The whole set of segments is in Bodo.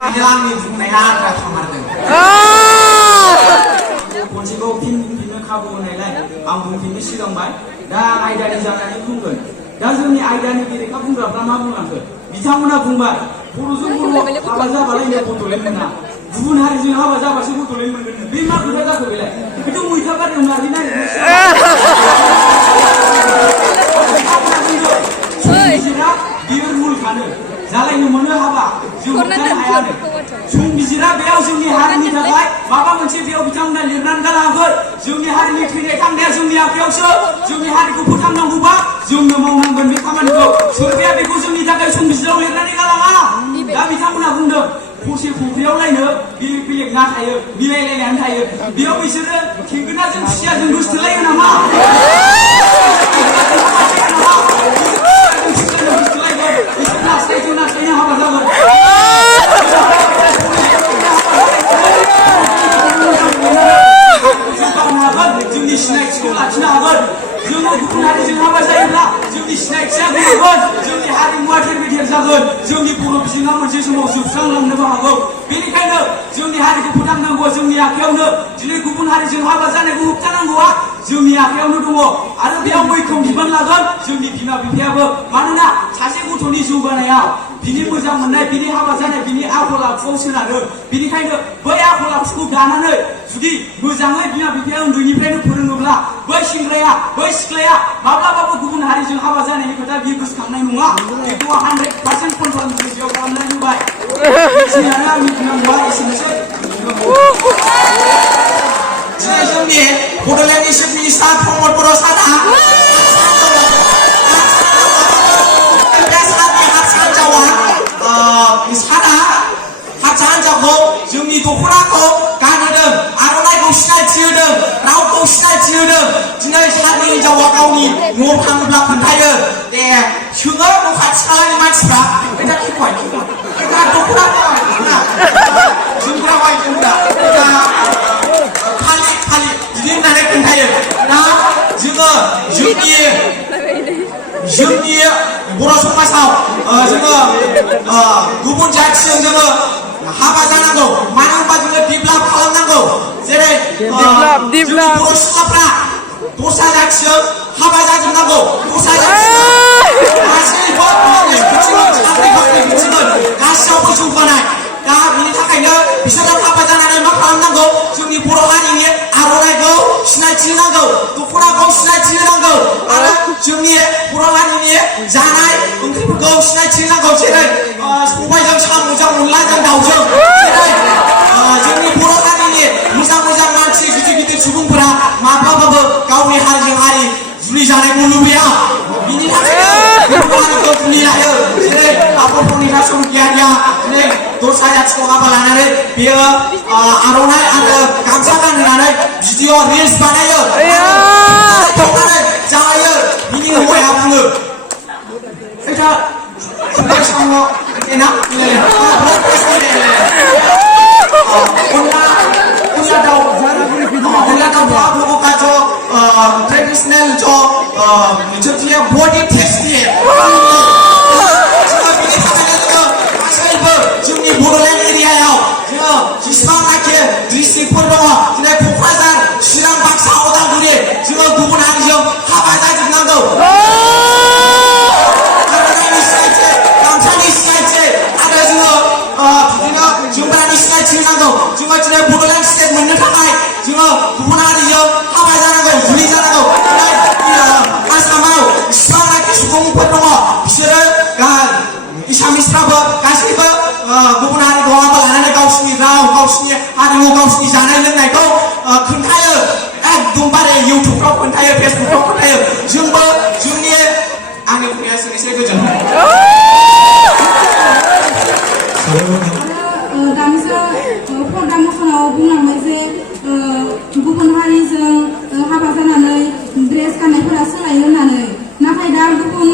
आंनि बुंनाया आद्रा थामारदों खनसेबाव फिन बुंफिननो खाबु होनायलाय आं बुंफिननो सिगांबाय दा आयदानि जानानै बुंगोन दा जोंनि आयदानि बेरेखा बुंग्राफ्रा मा बुंलांखो बिथांमोना बुंबाय बर'जों बर' हाबा जाबालाय बड'लेण्ड मोना गुबुन हारिजों हाबा जाबासो बड'लेण्ड मोनगोन बे मा खोथा जाखो बेलाय बेथ' मैथा बारियाव नारहै नागिरदों बियो रुलखानो जालायनो मोनो हाबा जों होबथानो हायानो संबिजिरा बेयाव जोंनि हारिनि थाखाय माबा मोनसे बेयाव बिथांमोना लिरनानै गालाङाखै जोंनि हारिनि थैनाय थांनाया जोंनि आखायावसो जोंनि हारिखौ फोथांनांगौबा जोंनो मावनांगोन बे खामानिखौ सोरबाया बेखौ जोंनि थाखाय संबिजिराव लिरनानै गालाङा दा बिथांमोना बुंदों खरसे फुख्रियावलायनो बेलेग बेलेग ना थायो मिलायलायनानै थायो बेयाव बिसोरो थेंगोनाजों खुसियाजों गोसथोलायो नामा नास्रायनो हाबा जागोन जौगानो हागोन जोंनि सिनायथिखौ लाखिनो हागोन जोङो गुबुन हारिजों हाबा जायोब्ला जोंनि सिनायथिया गोमागोन जोंनि हारिमुवा थेर-बेथेर जागोन जोंनि बर' बिजोङा मोनसे समाव जोबस्रांलांनोबो हागौ बेनिखायनो जोंनि हारिखौ फोथांनांगौआ जोंनि आखायावनो दिनै गुबुन हारिजों हाबा जानायखौ होबथानांगौआ जोंनि आखायावनो दङ आरो बेयाव मैखोम बिबान लागोन जोंनि बिमा बिफायाबो मानोना सासे गथ'नि जौगानायाव बिनि मोजां मोननाय बिनि हाबा जानाय बिनि आखल आखुआव सोनारो बेनिखायनो बै आखल आखुखौ दानानै जुदि मोजाङै बिमा बिफाया उन्दैनिफ्रायनो फोरोङोब्ला बै सेंग्राया बै सिख्लाया माब्लाबाबो गुबुन हारिजों हाबा जानायनि खोथा बियो गोसोखांनाय नङा बेखौ 100% कनफार्म गोसोआव खालामनानै होबाय एसेयानो आंनि बुंनांगौआ एसेनोसै दिनै जोंनि बड'लेण्डनि चिफ मिनिस्टार प्रमद बर' सारआ हान्जाखौ जोंनि दख'नाखौ गानहोदों आर'नाइखौ सिनायथि होदों रावखौ सिनायथि होदों दिनै सारनि हिनजावा गावनि न'आव थाङोब्ला खोन्थायो दे सोङो न' खाथि खालानि मानसिफ्रा दा खेबाय दा दख'ना जोमग्राबाय जोमग्रा फालि बिदि होननानै खोन्थायो दा जोङो जोंनि बर' समाजाव जोङो गुबुन जाथिजों जोङो हाबा जानांगौ मानो होनबा जोङो डेभेलप खालामनांगौ जेरै जोंनि बर' सिख्लाफ्रा दस्रा जाथिजों हाबा जाजोबनांगौ दस्रा जाथिजों गासैबो साख्रि बिथिङै गासैयावबो जौगानाय दा बिनि थाखायनो बिसोरो हाबा जानानै मा खालामनांगौ जोंनि बर' हारिनि आर'नाइखौ सिनायथि होनांगौ दख'नाखौ सिनायथि होनांगौ आरो जोंनि बर' हारिनि जानाय ओंख्रिफोरखौ सिनायथि होनांगौ जेरै सबायजों साम'जों अनलाजों दाउजों जेरै जोंनि बर' हारिनि मोजां मोजां मानसि गिदिर सुबुंफोरा माब्लाबाबो गावनि हारिजों हारि जुलि जानायखौ लुबैया बिनि थाखायनो बर' हारिखौ जुलि लायो जेरै आब'फोरनिफ्राय समगियारिया दिनै दस्रा जाथिखौ हाबा लानानै बेयो आर'नाइ आरो गामसा गानहोनानै भिडिअ रिल्स बानायो जायो बिनि हौवाया बुङो এটা সুন্দর সঙ্গ এনা ट्रेडिशनल जो बडी टेस्ट जोंनि बड'लेण्ड एरियायाव जोङो जेसेबांनाखि डिस्ट्रिक्टफोर दङ दिनै क'क्राझार चिरां बाक्सा उदालगुरि जोङो गुबुन हारिजों हाबा जाजोबनांगौ आर'नाइनि सिनायथि गामसानि सिनायथि आरो जोङो बिदिनो जोमग्रानि सिनायथि होनांगौ जोङो दिनै बड'लेण्ड स्टेट मोननो थाखाय जोङो गुबुन हारिजों हाबा जानांगौ जुलि जानांगौ दिनै आसामाव जेसेबांनाखि सुबुंफोर दङ बिसोरो एसामिसफ्राबो गासैबो गुबुन हारिखौ हाबा लानानै गावसिनि राव गावसिनि हारिमु गावसिनि जानाय लोंनायखौ खोन्थायो एकदमबारे इउटुबफ्राव खोन्थायो फेसबुकफ्राव खोन्थायो जोंबो जोंनि आंनि बुंनाया एसेनोसै गोजोन्थों दानिसो पर्दा मसनाव बुंलांबाय जे गुबुन हारिजों हाबा जानानै ड्रेस गाननायफोरा सोलायो होननानै नाथाय दा गुबुन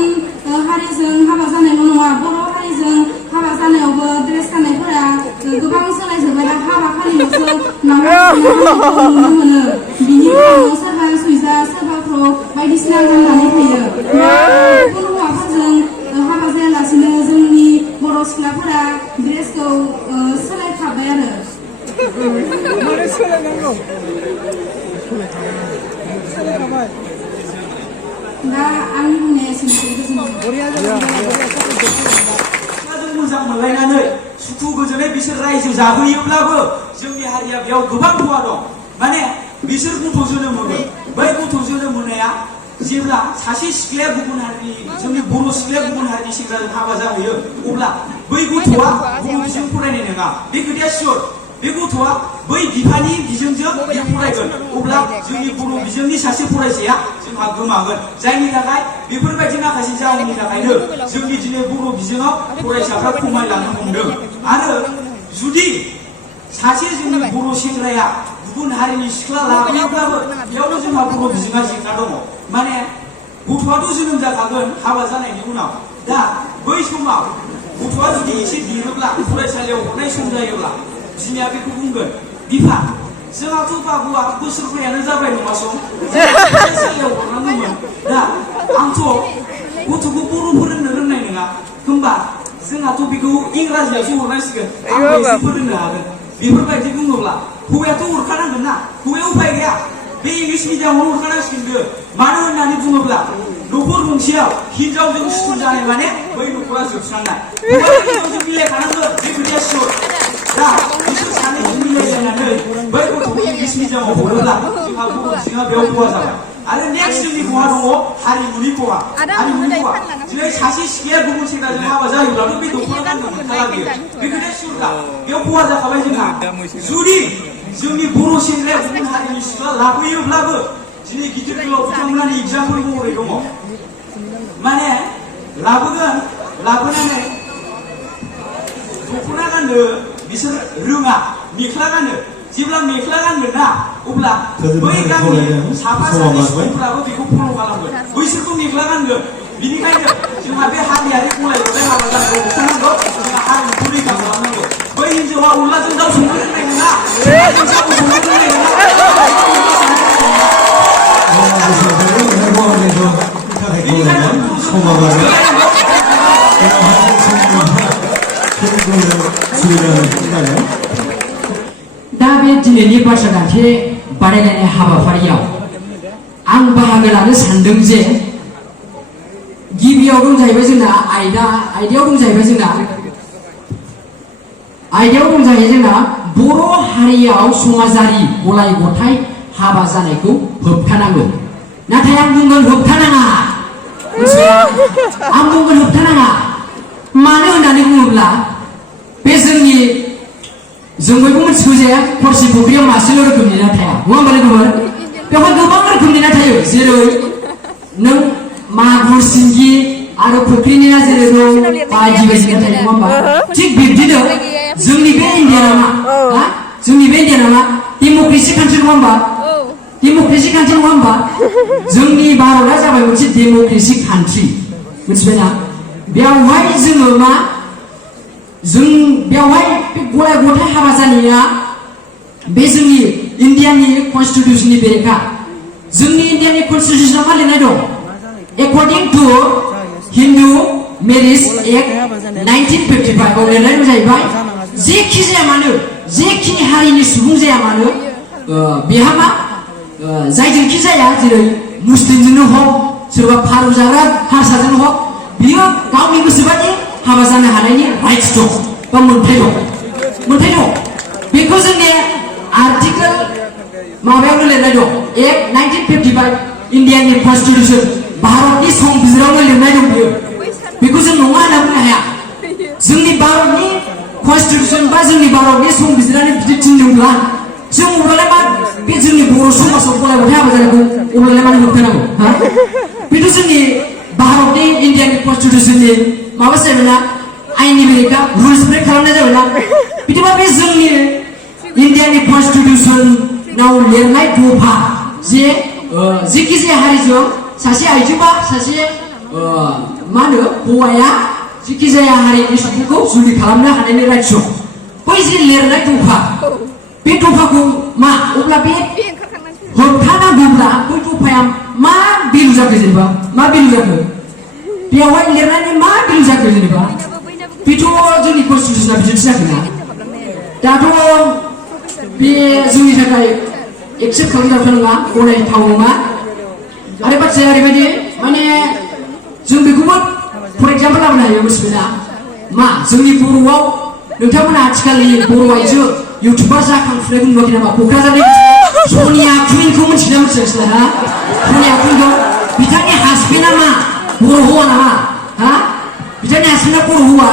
हारिजों हाबा जानायल' नङा बर' हारिजों हाबा जानायावबो ड्रेस गाननायफोरा गोबां सोलायजोब्बाय दा हाबा खालिल'सो नुनो मोनो बिनि उनाव सोरबा सुइजार सोरबा फ्रक बायदिसिना गाननानै थायो गुबुन हौवाफोरजों हाबा जायालासिनो जोंनि बर' सिख्लाफोरा ड्रेसखौ दा आंनि बुंनाया एसेनोसै गोजोनथों जों मोजां मोनलायनानै सुखु गोजोनै बिसोर रायजो जाबोयोब्लाबो जोंनि हारिया बेयाव गोबां खहा दं माने बिसोर गथ' जोनोम मोनो बै गथ' जोनोम मोननाया जेब्ला सासे सिख्लाया गुबुन हारिनि जोंनि बर' सिख्लाया गुबुन हारिनि सेंग्राजों हाबा जाहैयो अब्ला बै गथ'आ बर' बिजों फरायनाय नङा बे खोथाया सियर बे गथ'आ बै बिफानि बिजोंजों बे फरायगोन अब्ला जोंनि बर' बिजोंनि सासे फरायसाया जोंहा गोमागोन जायनि थाखाय बेफोरबायदि माखासे जाहोननि थाखायनो जोंनि दिनै बर' बिजोङाव फरायसाफ्रा खमायलांनो हमदों आरो जुदि सासे जोंनि बर' सेंग्राया गुबुन हारिनि सिख्ला लाबोयोब्लाबो बेयावनो जोंहा बर' बिजोङा जेंना दङ माने गथ'आथ' जोनोम जाखागोन हाबा जानायनि उनाव दा बै समाव गथ'आ जुदि एसे देरोब्ला फरायसालियाव हरनाय सम जायोब्ला बिमाया बेखौ बुंगोन बिफा जोंहाथ' बाबुआ बोसोरब्रैयानो जाबाय नङासं फरायसालियाव हरनांगौमोन दा आंथ' गथ'खौ बर' फोरोंनो रोंनाय नङा होमबा जोंहाथ' बेखौ इंराजियावसो हरनांसिगोन आंबो एसे फोरोंनो हागोन बेफोरबायदि बुङोब्ला हौवायाथ' हरखानांगोन ना हौवाया उफाय गैया बे इंलिस मिडियामावनो हरखानांसिगोन बियो मानो होननानै बुङोब्ला न'खर गंसेयाव हिनजावजों स्कुल जानाय माने बै न'खरा जोबस्रांनाय हिनजावजों मिलायखानांगोन बे खोथाया सियर दा बिसोर सानैजों मिलायलायनानै बै गथ'खौ इंलिस मिडियामाव हरोब्ला जोंहा बर' बिजोङा बेयाव खहा जाबाय आरो नेक्स्ट जोंनि खहा दङ हारिमुनि खहा दिनै सासे सिख्लाया गुबुन सेंग्राजों हाबा जायोब्लाथ' बे दख'ना गाननो मोनखाला बियो बे खोथाया सियरखा बेयाव खहा जाखाबाय जोंहा जुदि जोंनि बर' सेंग्राया गुबुन हारिनि सिख्ला लाबोयोब्लाबो दिनै गिदिर गोलाव बिथांमोनानि एगजामपोल महरै दङ माने लाबोगोन लाबोनानै दख'ना गाननो बिसोर रोङा मेख्ला गानो जेब्ला मेख्ला गानगोन ना अब्ला बै गामिनि साफा सानै सुबुंफ्राबो बेखौ फल' खालामगोन बैसोरखौ मेख्ला गानगोन बिनिखायनो जोंहा बे हारियारि गलायलायनाय हाबा जानायखौ होबथानांगौ जोंहा हारिमुखौ रैखा खालामनांगौ बै हिनजावा अनलाजों दाउ संनो रोंनाय नङा साम' संनो रोंनाय नङा दा बे दिनैनि बाथ्रा दान्थे बादायलायनाय हाबाफारियाव आं बाहागो लानो सानदों जे गिबियाव दं जाहैबाय जोंना आयदायाव दं जाहैबाय जोंना बर' हारियाव समाजारि गलाय गथाय हाबा जानायखौ होबथानांगौ नाथाय आं बुंगोन होबथानाङा मानो होननानै बुङोब्ला बे जों बयबो मिथिगौ जे खरसि फुख्रियाव मासेल' रोखोमनि ना थाया नङा होमबा लोगोफोर बेवहाय गोबां रोखोमनि ना थायो जेरै नों मागुर सिंगि आरो फुख्रिनि ना जेरै दं बायदि बायदि ना थायो नङा होमबा थिग बिब्दिनो जोंनि बे इण्डियाना मा डेम'क्रेसि कान्ट्रि नङा होमबा जोंनि भारतआ जाबाय मोनसे डेम'क्रेसि कान्ट्रि मिथिबायना बेवहाय जोङो मा बेवहाय बे गलाय गथाय हाबा जानाया बे जोंनि इण्डियानि कनस्टिटिउसननि बेरेखा जोंनि इण्डियानि कनस्टिटिउसनाव मा लिरनाय दं according to Hindu marriage act 1955 आव लिरनाय दं जाहैबाय जेखि जाया मानो जेखिनि हारिनि सुबुं जाया मानो बेहा मा जायजोंखि जाया जेरै मुस्लिमजोंनो हक सोरबा फारौ जाग्रा हारसाजोंनो हक बियो गावनि गोसोबादि हाबा जानो हानायनि राइट्स दं बा मोन्थाय दं बेखौ जोंनि आर्टिकेल माबायावनो लिरनाय दं एक्ट 1955 इण्डियानि कनस्टिटिउसन भारतनि संबिजिरावनो लिरनाय दं बियो बेखौ जों नङा होनना बुंनो हाया जोंनि भारतनि कनस्टिटिउसन बा जोंनि भारतनि संबिजिरानो बिदि थिनदोंब्ला जों अब्लालाय मा बे जोंनि बर' समाजाव गलाय गथाय हाबा जानायखौ अब्लालाय मानो होबथानांगौ बेथ' जोंनि भारतनि इण्डियानि कनस्टिटिउसननि माबा जाबायना आइननि बेरेखा रुल्स ब्रेक खालामनाय जाबायना बिदिबा बे जोंनि इण्डियानि कनस्टिटिउसनाव लिरनाय दफा जे जेखि जाया हारिजों सासे आइजो बा सासे मा होनो हौवाया जेखि जाया हारिनि सुबुंखौ जुलि खालामनो हानायनि राइट्स दं बै जे लिरनाय दफा बे दफाखौ मा अब्ला बे होबथानांगौब्ला बै दफाया मा बेलु जाखो जेनेबा मा बेलु जाखो बेवहाय लिरनानै मा बेलु जाखो जेनेबा बेथ' जोंनि कनस्टिटिउसना बिदिसो जाखोना दाथ' बे जोंनि थाखाय एक्सेप्ट खालामजाथाव नङा गनायथाव नङा आरो बाथ्राया ओरैबायदि माने जों बेखौबो फर एग्जाम्पल लाबोनो हायो मिथिबायना मा जोंनि बर'आव नोंथांमोना आथिखालनि बर' आइजो इउटुबार जाखांफुनाय बुंबाखै नामा क'क्राझारनि सनिया कुइनखौ मिथिना मिथियासै हा सनिया कुइनखौ बिथांनि हासबेन्डआ मा बर' हौवा नामा हा बिथांनि हासबेन्डआ बर' हौवा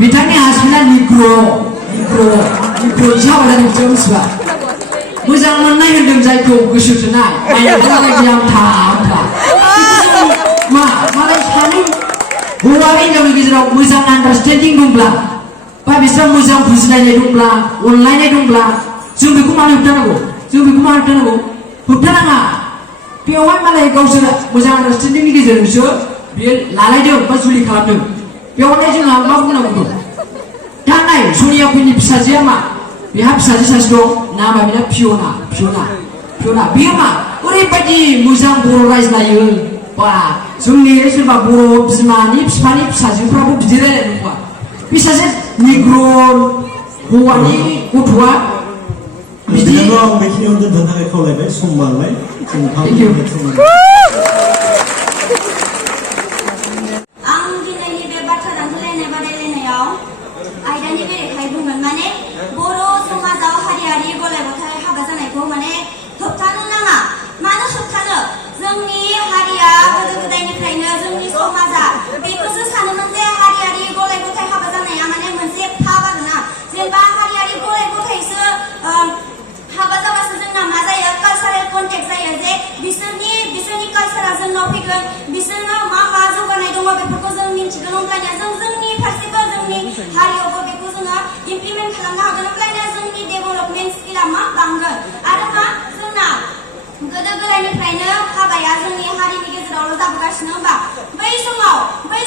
बिथांनि हासबेन्डआ निग्र' इसा बादानि बिथिङाव मिथिबा मोजां मोननाय होनदों जायखौ गोसो थोनाय नायनो माबायदि आमथा मा मालाय सानै हौवा हिनजावनि गेजेराव मोजां आन्डारस्टेन्डिं दंब्ला बा बिसोर मोजां बुजिलायनाय दंब्ला अनलायनाय दंब्ला जों बेखौ मानो होबथानांगौ होबथानाङा बेवहाय मालाय गावसोर मोजां आन्डारस्टेन्डिंनि गेजेरजोंसो बियो लालायदों बा जुलि खालामदों बेवहाय जोंहा मा बुंनांगौ दा नाय सनिया कुइननि फिसाजोआ मा बेहा फिसाजो सासे दं नामा बेना फियना बेयो मा ओरैबायदि मोजां बर' रायज्लायो बा जोंनि सोरबा बर' बिमानि बिफानि फिसाजोफ्राबो बिदि रायज्लायनांगौ बे सासे निग्र हौवानि गथ'आ बिदि आं बेखिनियाव दोनथ'नो थाखाय खावलायबाय सम बारबाय आं दिनैनि बे बाथ्रा दान्थेलायनाय बादायलायनायाव आयदानि बेरेखायै बुंगोन माने बर' समाजाव हारियारि गलाय-गथाय हाबा जानायखौ माने होबथानो नाङा मानो होबथानो जोंनि हारिया गोदो-गोदायनिफ्रायनो जोंनि समाजा बेखौसो सानोमोन जे हारियारि गलाय-गथाय हाबा जानाया माने मोनसे फाब आरोना जेनेबा हारियारि गलाय-गथायसो हाबा जाबासो जोंना मा जायो कालचारेल कन्टेक्ट जायो जे बिसोरनि कालचारा जोंनाव फैगोन बिसोरनाव मा जौगानाय दङ बेफोरखौ जों मिन्थिगोन अब्लानिया जों जोंनि फारसेबो जोंनि हारियावबो बेखौ जोङो इमप्लिमेन्ट खालामनो हागोन अब्लानिया जोंनि डेभेलपमेन्ट स्किला मा बांगोन आरो मा जोंना गोदो-गोदायनिफ्रायनो हाबाया जोंनि हारिनि गेजेरावल' जाबोगासिनो होमबा बै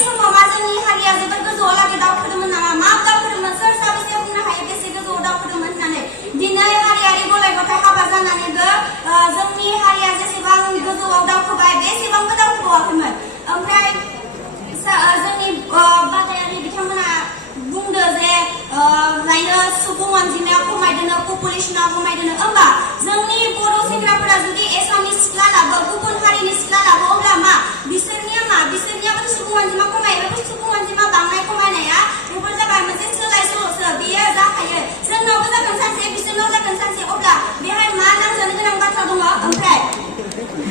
समाव मा जोंनि हारिया जोबोद गोजौआव लागै दावखोदोंमोन नामा मा दावखोदोंमोन सोर साबेसे बुंनो हायो बेसे गोजौआव दावखोदोंमोन होननानै दिनै हारियारि गलाय-गथाय हाबा जानानैबो जोंनि हारिया जेसेबां गोजौआव दावखोबाय बेसेबांबो दावखोबावाखैमोन ओमफ्राय जोंनि बादायारि बिथांमोना बुंदो जे लायनो सुबुं अनजिमाया खमायदों पपुलेसना खमायदों होमबा जोंनि बर' सेंग्राफोरा जुदि एसामिस सिख्ला लाबो गुबुन हारिनि सिख्ला लाबो अब्ला मा बिसोरनियाबो सुबुं अनजिमा खमायो बे सुबुं अनजिमा बांनाय खमायनाया बेफोर जाबाय मोनसे सोलाय सोल'सो बेयो जाखायो जोंनावबो जागोन सानसे बिसोरनाव जागोन सानसे अब्ला बेहाय मा नांजानो गोनां बाथ्रा दङ ओमफ्राय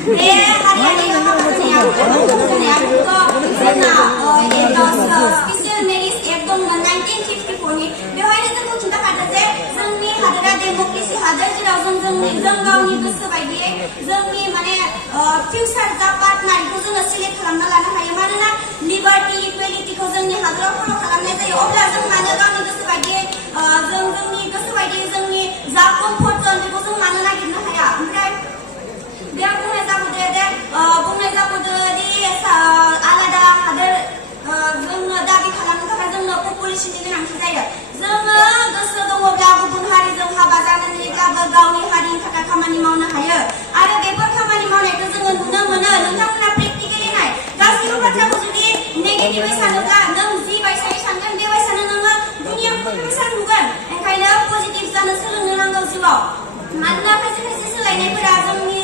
बे हारियारि हाबा जोंना स्पेसियेल मेरिज एक्ट दंमोन 1954नि बेवहायनो जोंखौ खिन्थाखादों जे जोंनि हादोरा डेम'क्रेसि हादोर जेराव जों गावनि गोसो बायदियै जोंनि माने फिउचार जा पार्टनारखौ जोङो सिलेक्ट खालामना लानो हायो मानोना लिबार्टि इकुवेलिटिखौ जोंनि हादोराव फल' खालामनाय जायो अब्ला जों मानो गावनि गोसो बायदियै जोंनि जा कम्फर्ट जन बेखौ जों मानो नागिरनो हाया ओमफ्राय बेयाव बुंनाय जाबोदो दि आलादा हादोर जोंनो दाबि खालामनो थाखाय जोंनो पपुलेसननि गोनांथि जायो जोङो गोसो दङब्ला गुबुन हारिजों हाबा जानानैब्लाबो गावनि हारिनि थाखाय खामानि मावनो हायो आरो बेफोर खामानि मावनायखौ जोङो नुनो मोनो नोंथांमोना प्रेक्टिकेलि नाय गासैबो बाथ्राखौ जुदि नेगेटिभै सानोब्ला नों जि बायसायै सानगोन बेबायसानो नोङो दुनियाखौ बेबायसा नुगोन ओंखायनो पजिटिभ जानो सोलोंनो नांगौ जिउआव मानोना खायसे सोलायनायफोरा जोंनि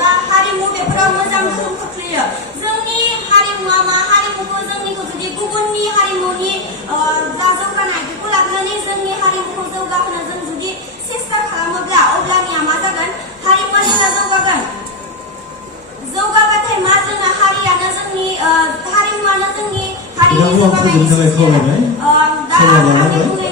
जा हारिमु बेफोराव मोजां गोहोम खोख्लैयो जोंनि हारिमुवा मा हारिमुखौ जोंनिखौ जुदि गुबुननि हारिमुनि जा जौगानाय बेखौ लाबोनानै जोंनि हारिमुखौ जौगाहोनो जों जुदि सेस्था खालामोब्ला अब्लानिया मा जागोन हारिमुवा जेब्ला जौगाबाथाय मा जोंना हारिमुवानो जोंनि हारिनि जौगानायनि